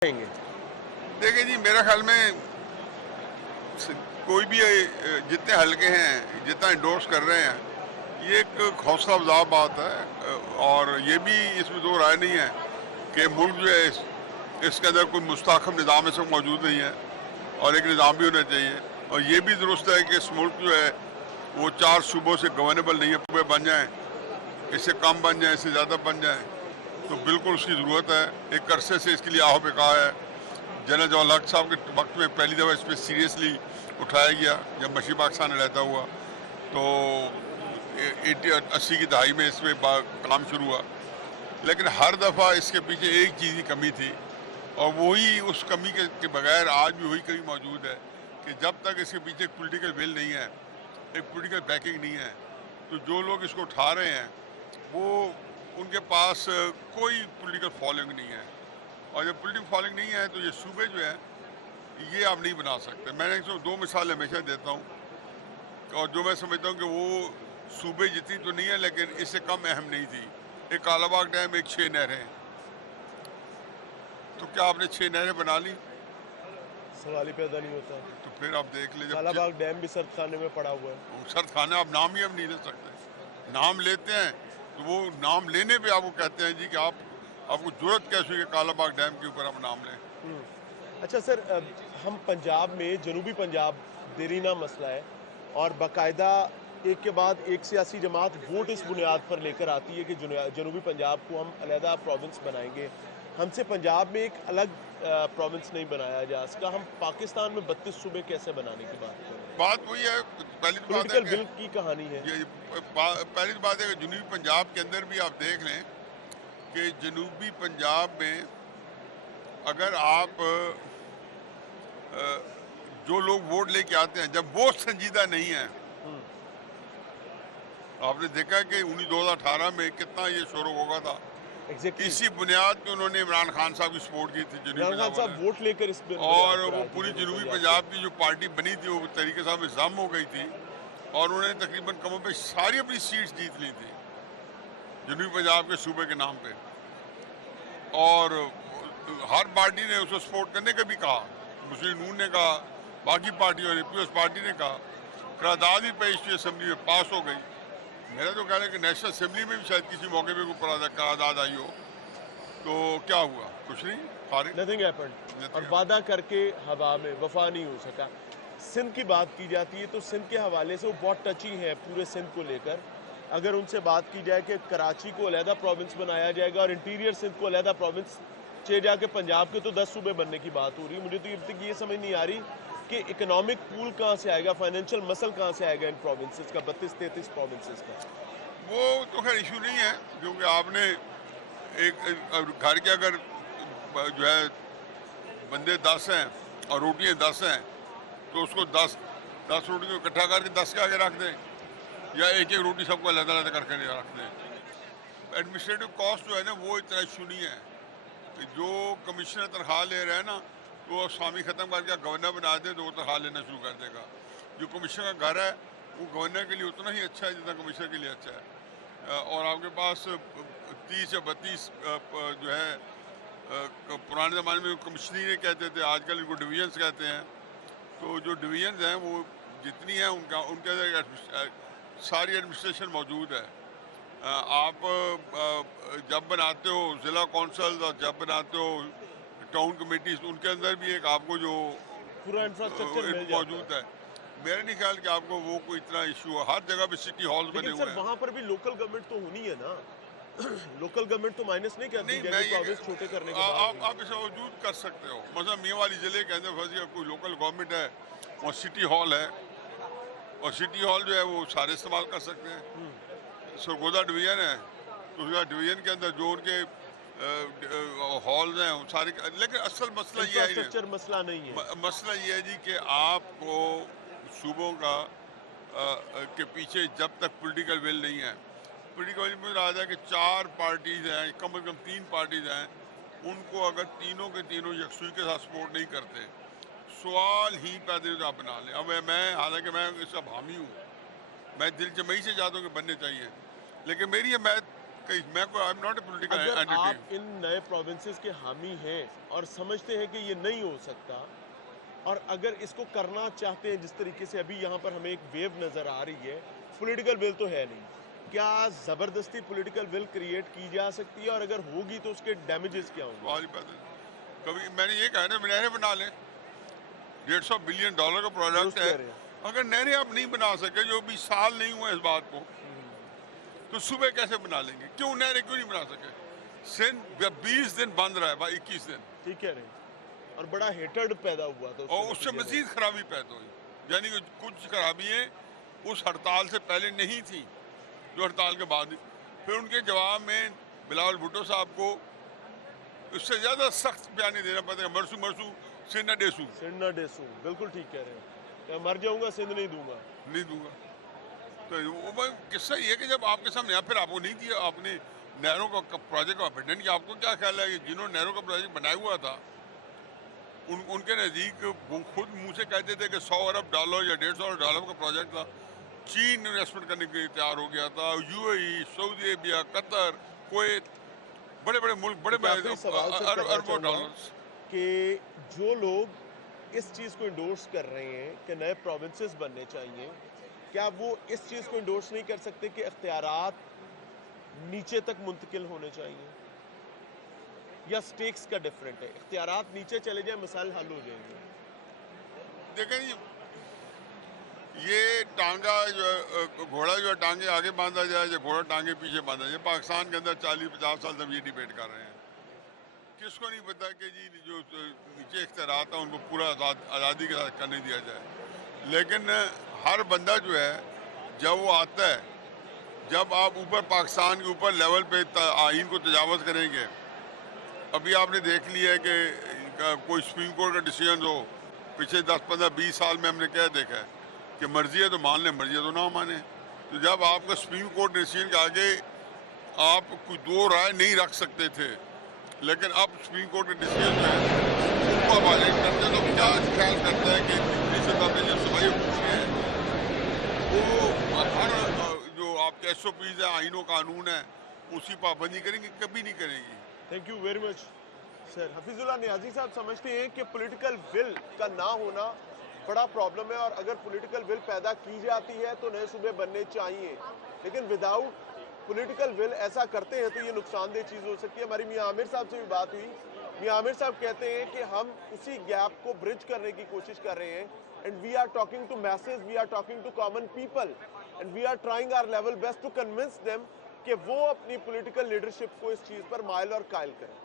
कहेंगे? देखिए जी, मेरा ख्याल में कोई भी जितने हल्के हैं, जितना इंडोर्स कर रहे हैं, ये एक हौसला अफ़ज़ा बात है। और ये भी इसमें दो राय नहीं है कि मुल्क जो है इसके अंदर कोई मुस्तहकम निज़ाम इस वक्त मौजूद नहीं है और एक निज़ाम भी होना चाहिए। और ये भी दुरुस्त है कि इस मुल्क जो है वो 4 सूबों से गवर्नेबल नहीं है, सूबे बन जाएँ, इससे कम बन जाएँ, इससे ज़्यादा बन जाएँ, तो बिल्कुल उसकी ज़रूरत है। एक अरसे से इसके लिए आओ बेकार है। जनरल जवाहर हक साहब के वक्त में पहली दफ़ा इस पर सीरियसली उठाया गया जब मशी पाकिस्तान रहता हुआ, तो 80 की दहाई में इस पर काम शुरू हुआ। लेकिन हर दफ़ा इसके पीछे एक चीज़ की कमी थी, और वही उस कमी के बगैर आज भी वही कमी मौजूद है कि जब तक इसके पीछे एक पॉलिटिकल विल नहीं है, एक पॉलिटिकल बैकिंग नहीं है, तो जो लोग इसको उठा रहे हैं वो उनके पास कोई पॉलिटिकल फॉलोइंग नहीं है। और जब पॉलिटिकल फॉलोइंग नहीं है तो ये सूबे जो है ये आप नहीं बना सकते। मैंने इसको दो मिसाल हमेशा देता हूँ, और जो मैं समझता हूँ कि वो सूबे जितनी तो नहीं है लेकिन इससे कम अहम नहीं थी। एक कालाबाग डैम, एक 6 नहरें, तो क्या आपने 6 नहरें बना ली? सवाल ही पैदा नहीं होता। तो फिर आप देख ले, जब कालाबाग डैम भी सर्द खाने में पड़ा हुआ है। शर्त खाना आप नाम ही अब नहीं ले सकते। नाम लेते हैं तो वो नाम लेने पे आपको कहते हैं जी कि आपको जरूरत कैसे हुई कि कालाबाग डैम के ऊपर आप नाम लें। अच्छा सर, हम पंजाब में जनूबी पंजाब देरीना मसला है और बाकायदा एक के बाद एक सियासी जमात वोट इस बुनियाद पर लेकर आती है कि जनूबी पंजाब को हम अलहदा प्रोविंस बनाएंगे। हमसे पंजाब में एक अलग प्रोविंस नहीं बनाया जा सका। हम पाकिस्तान में 32 सूबे कैसे बनाने की बात कर रहे हैं? बात वही है, पहली तो बात है पॉलिटिकल कि विल की कहानी है। पहली तो बात है कि जनूबी पंजाब के अंदर भी आप देख लें कि जनूबी पंजाब में अगर आप जो लोग वोट लेके आते हैं जब वो संजीदा नहीं है, आपने देखा है कि 2018 में कितना ये शोर होगा था। एग्जैक्टली। इसी बुनियाद पे उन्होंने इमरान खान साहब की सपोर्ट की थी जनूबी इमरान खान पंजाब साहब वाले, वोट लेकर इस और बुनियाद पर वो आए थे पूरी जनूबी जनूबी पंजाब पंजाब की जो पार्टी बनी थी वो तरीके साहब इल्ज़ाम हो गई थी, और उन्होंने तकरीबन कमों पे सारी अपनी सीट्स जीत ली थी जनूबी पंजाब के सूबे के नाम पे। और हर पार्टी ने उसको सपोर्ट करने का भी कहा, मुस्लिम नून ने कहा, बाकी पार्टियों ने, पीपल्स पार्टी ने कहा, करारदाद भी पेश हुई, असेंबली में पास हो गई। मेरा तो ख्याल है कि नेशनल असेंबली में भी शायद किसी मौके पे कोई करारदाद आई हो, तो क्या हुआ? कुछ नहीं, फारिग। Nothing happened. और वादा करके हवा में वफा नहीं हो सका। सिंध की बात की जाती है तो सिंध के हवाले से वो बहुत टची है पूरे सिंध को लेकर। अगर उनसे बात की जाए कि कराची को अलहदा प्रोविंस बनाया जाएगा और इंटीरियर सिंध को अलहदा प्रोविंस चे जाके पंजाब के तो 10 सूबे बनने की बात हो रही है। मुझे तो अब तक ये समझ नहीं आ रही कि इकोनॉमिक पूल कहाँ से आएगा, फाइनेंशियल मसल कहाँ से आएगा इन प्रोविंसेस का, 32-33 प्रोविंसेस का। वो तो खैर इशू नहीं है, क्योंकि आपने एक घर के अगर जो है बंदे 10 हैं और रोटियां 10 हैं, तो उसको 10 रोटी को इकट्ठा करके 10 के आगे रख दें, या एक एक रोटी सबको अलग अलग करके रख दें। एडमिनिस्ट्रेटिव कॉस्ट जो है ना वो इतना इशू नहीं है कि जो कमिश्नर तनख्वाह ले रहे हैं ना, तो वो स्वामी ख़त्म करके गवर्नर बना दे तो वो तनख्वाह लेना शुरू कर देगा। जो कमिश्नर का घर है वो गवर्नर के लिए उतना ही अच्छा है जितना कमिश्नर के लिए अच्छा है। और आपके पास 30 या 32 जो है पुराने ज़माने में कमिश्नरी कहते थे, आजकल इनको डिवीजन्स कहते हैं। तो जो डिवीजन्स हैं वो जितनी हैं उनके अंदर सारी एडमिनिस्ट्रेशन मौजूद है। आप जब बनाते हो ज़िला कौंसल और जब बनाते हो टाउन कमेटीज, उनके अंदर भी एक आपको जो पूरा इंफ्रास्ट्रक्चर मिल जाता मौजूद है। मेरा नहीं ख्याल कि आपको वो कोई इतना इशू है, हर जगह पे सिटी हॉल्स बने लेकिन हुए सर हैं। वहां पर भी लोकल गवर्नमेंट तो होनी है ना। लोकल गवर्नमेंट तो माइनस नहीं करती नहीं, मैं जैसे ये प्रोविंस छोटे करने के बाद भी। आप इसे वजूद कर सकते हो। मतलब मियाँ वाली ज़िले के अंदर फंसी कोई लोकल गवर्नमेंट है, और सिटी हॉल है, और सिटी हॉल जो है वो सारे इस्तेमाल कर सकते हैं। सरगोदा डिवीज़न है तो उसका डिवीज़न के अंदर जो उनके हॉल्स हैं वो सारे, लेकिन असल मसला ये है, इंफ्रास्ट्रक्चर मसला नहीं है। मसला ये है जी कि आपको सूबों का के पीछे जब तक पॉलिटिकल विल नहीं है, पॉलिटिकल विल में रहा है कि 4 पार्टीज हैं, कम से कम 3 पार्टीज हैं, उनको अगर तीनों के तीनों यकसुई के साथ सपोर्ट नहीं करते, सवाल ही पैदा होता आप बना लें। अब मैं, हालांकि मैं इसका हामी हूँ, मैं दिल जमई से चाहता हूँ कि बनने चाहिए, लेकिन मेरी मैं कहीं मैं कोई I am not a political अगर एंटिटी। आप इन नए प्रोविंसेस के हामी हैं और समझते हैं कि ये नहीं हो सकता, और अगर इसको करना चाहते हैं जिस तरीके से अभी यहाँ पर हमें एक वेव नज़र आ रही है, पॉलिटिकल विल तो है नहीं, क्या ज़बरदस्ती पॉलिटिकल विल क्रिएट की जा सकती है, और अगर होगी तो उसके डैमेजेस क्या होंगे? वाली बात है। कभी मैंने ये कहा ना नहरें बना लें, $150 बिलियन का दुरुस्त प्रोजेक्ट है। कह रहे हैं। अगर नहरें आप नहीं बना सके, जो 20 साल नहीं हुए इस बात को, तो सुबह कैसे बना लेंगे? क्यों नहरें क्यों नहीं बना सके? सिंध 20 दिन बंद रहा है भाई, 21 दिन, ठीक कह रहे हैं, और बड़ा हेटर्ड पैदा हुआ था और उससे मजीद खराबी पैदा हुई। यानी कि कुछ खराबियाँ उस हड़ताल से पहले नहीं थी, जो हड़ताल के बाद। फिर उनके जवाब में बिलावल भुट्टो साहब को उससे ज़्यादा सख्त बयानी देना पड़ेगा, मरसू मरसू सिन्ना डेसू सिन्ना डेसू, बिल्कुल ठीक कह रहे हैं, मैं मर जाऊंगा सिंध नहीं दूंगा। नहीं दूंगा। तो वो भाई किस्सा ये है कि जब आपके सामने, या फिर आपको नहीं दिया, आपने नहरों का प्रोजेक्ट का अबेंडन किया, आपको क्या ख्याल है कि जिन्होंने नहरों का प्रोजेक्ट बनाया हुआ था, उनके नज़दीक वो खुद मुंह से कहते थे कि $100 अरब या $150 का प्रोजेक्ट था। चीन इन्वेस्टमेंट करने के लिए तैयार हो गया था, UAE, Saudi Arabia, Qatar, Kuwait, बड़े बड़े मुल्क, बड़े एक आखिरी सवाल से करना अरबों चाहूंगा डॉलर्स। कि जो लोग इस चीज़ को इंडोर्स कर रहे हैं कि नए प्रोविंसेस बनने चाहिए, क्या वो इस चीज़ को इंडोर्स नहीं कर सकते कि इख्तियारात नीचे तक मुंतकिल होने चाहिए, या स्टेक्स का डिफरेंट है, इख्तियारात नीचे चले जाए मसाइल हल हो जाएंगे? देखें ये टांगा जो घोड़ा जो है टांगे आगे बांधा जाए या घोड़ा टांगे पीछे बांधा जाए, पाकिस्तान के अंदर 40-50 साल से हम ये डिबेट कर रहे हैं। किसको नहीं पता कि जी जो नीचे इख्तियारात है उनको पूरा आज़ादी के साथ करने दिया जाए, लेकिन हर बंदा जो है जब वो आता है, जब आप ऊपर पाकिस्तान के ऊपर लेवल पे आइन को तजावज़ करेंगे। अभी आपने देख लिया है कि कोई सुप्रीम कोर्ट का डिसीजन हो, पिछले 10-15-20 साल में हमने क्या देखा है कि मर्जी है तो मान लें, मर्जी है तो ना माने। तो जब आपका सुप्रीम कोर्ट डिसीजन के आगे आप कोई दो राय नहीं रख सकते थे, लेकिन अब सुप्रीम कोर्ट के डिसीजन में उनको आप वायलेट करते हैं, तो क्या ख्याल करता है कि पिछली सतह पे जो सफाई पूछे हैं वो हर जो आपके SOPs है, आइनों कानून है, उसकी पाबंदी करेंगे? कभी नहीं करेंगी। Thank you very much sir. Hafizullah Niazi साहब समझते हैं कि पॉलिटिकल विल का ना होना बड़ा प्रॉब्लम है, और अगर पॉलिटिकल विल पैदा की जाती है तो नए सूबे बनने चाहिए, लेकिन विदाउट पॉलिटिकल विल ऐसा करते हैं तो ये नुकसानदेह चीज़ हो सकती है। हमारी मियां आमिर साहब से भी बात हुई, मियां आमिर साहब कहते हैं कि हम उसी गैप को ब्रिज करने की कोशिश कर रहे हैं, and we are talking to masses, we are talking to common people, and we are trying our level best to convince them कि वो अपनी पॉलिटिकल लीडरशिप को इस चीज़ पर माइल और कायल करें।